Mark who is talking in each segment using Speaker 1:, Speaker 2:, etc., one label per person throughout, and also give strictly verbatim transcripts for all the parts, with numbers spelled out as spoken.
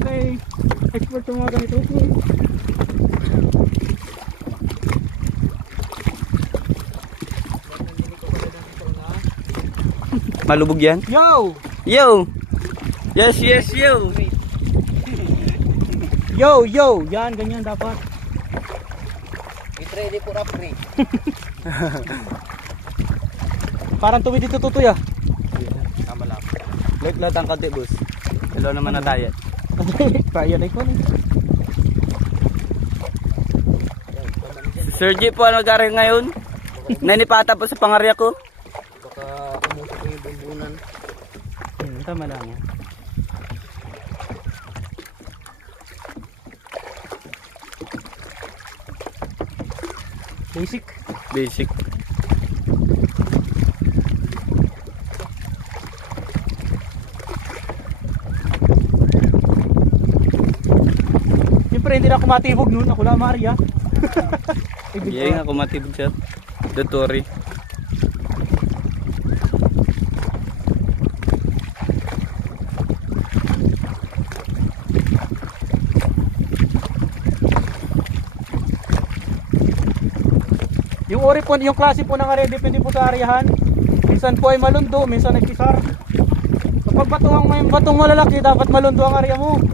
Speaker 1: kay expert sa mga ganito.
Speaker 2: Malubog yan?
Speaker 1: Yo!
Speaker 2: Yo! Yes, yes, yo!
Speaker 1: Yo, yo! Yan, ganyan dapat.
Speaker 3: Get ready for a free.
Speaker 1: Parang tuwid dito tutoy ah.
Speaker 2: Tama lang. Like lahat ang kati, boss. Hello naman na tayo.
Speaker 1: Kaya na ikaw.
Speaker 2: Si Sir G po ano gari ngayon? Nanipata po sa pangarya ko.
Speaker 3: Baka umusok ko yung bumbunan.
Speaker 1: Hmm, tama lang yan. Basic.
Speaker 2: Basic.
Speaker 1: Siyempre hindi na ako matibog nun. Ako lang Maria.
Speaker 2: Hindi nga kumatibog siya. Dotori.
Speaker 1: Yung ori po, yung klase po ng area, depende po sa areahan. Minsan po ay malundo, minsan ay kisar. Kapag batong, may batong malalaki, dapat malundo ang area mo.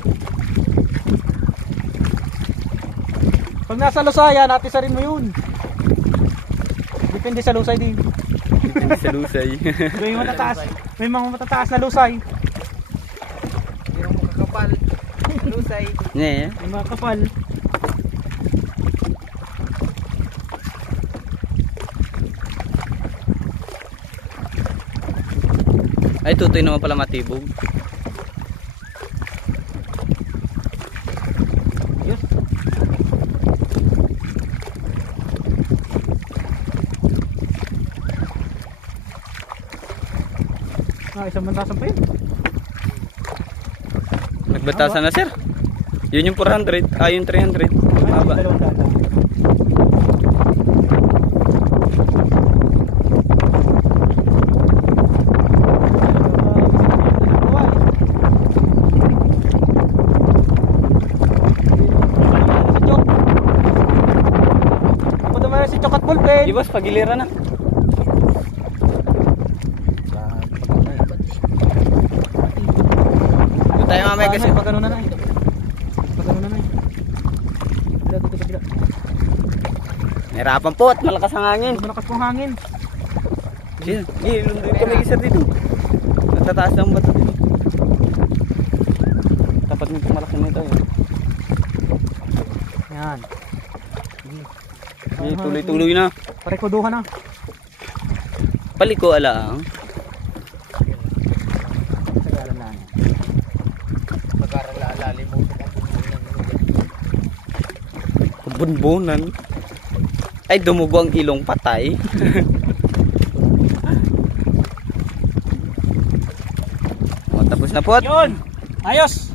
Speaker 1: Pag nasa lusaya, natisarin mo yun. Depende sa lusay din.
Speaker 2: Depende sa lusay.
Speaker 1: May matataas, may mga matataas na lusay.
Speaker 3: Mayroong makakapal. Lusay.
Speaker 2: Yeah.
Speaker 1: May mga kapal.
Speaker 2: Ay, tutoy naman pala matibog.
Speaker 1: Yes. Ah, isang bantasan pa yun.
Speaker 2: Nagbatasan na, sir. Yun yung four hundred. Ah, yung three hundred.
Speaker 1: Ah,
Speaker 2: Maba.
Speaker 1: dalawang daan. Si Chok at Ballpen.
Speaker 2: Di boss, pagiliran na. Doon tayo mamaya kasi.
Speaker 1: Pag ano na na eh. Pag ano na na eh. Bila, dito ka bila.
Speaker 2: Nahirapan po at malakas ang hangin.
Speaker 1: Malakas pong hangin.
Speaker 2: Sige, sige, lunduin kami kay sir dito. Natataas ang bato dito. Tapat mo itong malaki nito.
Speaker 1: Yan.
Speaker 2: Sige, tuloy-tuloy na.
Speaker 1: Parekoduhan na.
Speaker 2: Paliko alaang.
Speaker 1: Tagalan na.
Speaker 3: Pag-aral na alalim mo sa bumbunan.
Speaker 2: Bunbunan. Ay, dumugo ang ilong patay. O, tapos na po.
Speaker 1: Yun! Ayos!